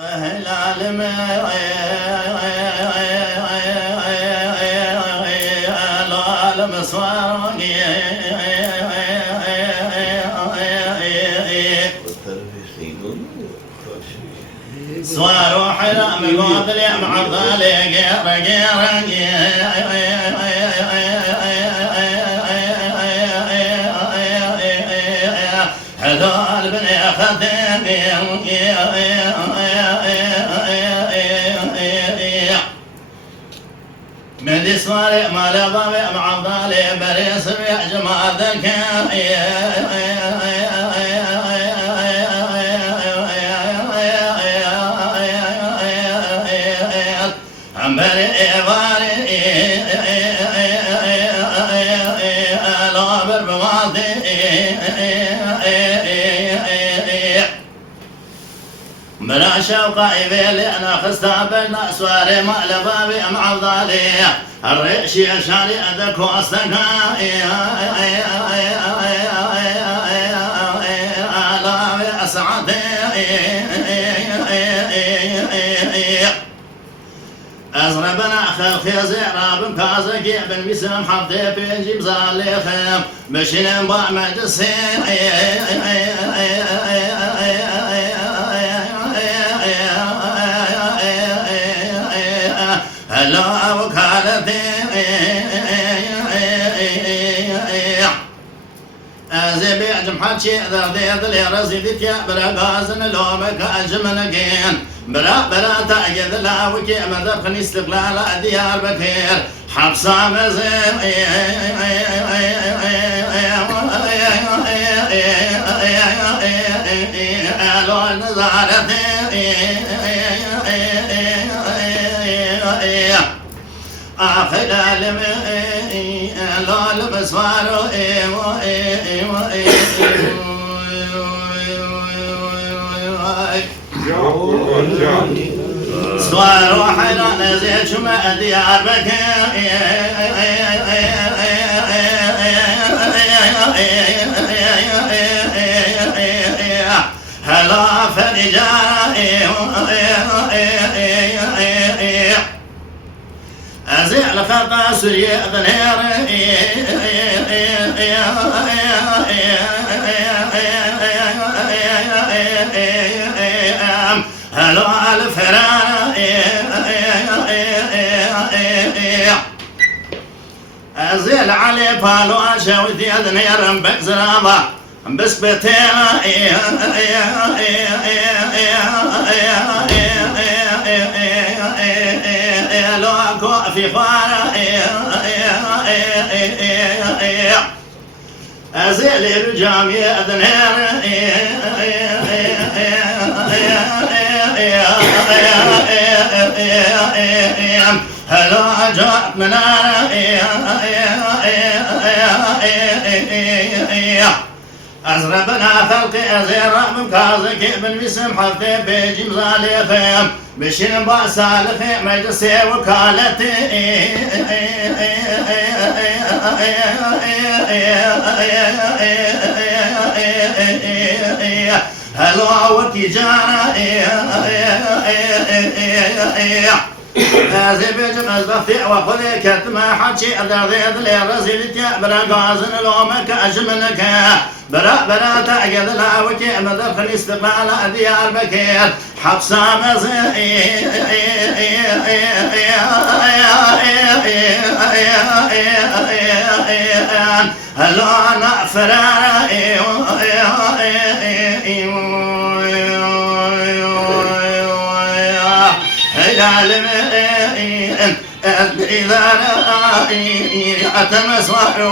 العالم العالم صوار حرام قابل يا معضل غير هذول بني خدم من صوار ما لضم معضل بريس يا جماعة عمري الغابر بواضي بلا شوقة يبيلي أنا خستها بالناس واري ما لبابي معضالي الريش يشاري أدك وأصدقاء لا أسعد أزربنا خلقي زيراب كازكي بن بسم حفظي في جيب زالي خيم مشين با مجلسي هلا وكالتي أزبيع جمحتشي ذرديد لي رزيدك يا برقازن لومك أجمنكين بلا تأجد لا وكي مذبخني استقلال ديار بكير حبسا مزيم ألو النزارتي خلال لول بسوارو سوارو حيران زي شما ديار بكير هلا فرجاء أزيل خطا سوريا ظنير هلو الفرار أزيل علي بالو أشوتي ظنير بكزرابا بسبتين لوكو في فارا أزيل الجامي أذنير هلا جاء منار أزربنا خلقي أزير من كازك ابن بسم حفتي بيجي مزالي خيم بشين بأسال خيم مجلسي وكالتي هلو وتجارة أزيب جمع البطيع وخذي كتما حجي أدرضيد لي رزيلتي بلا قازن لومك أجمنك بلا تعقد لا وكي مدخل استقبال ديار بكير حبسا مزي هلو أنا فرار إذا أتم صحو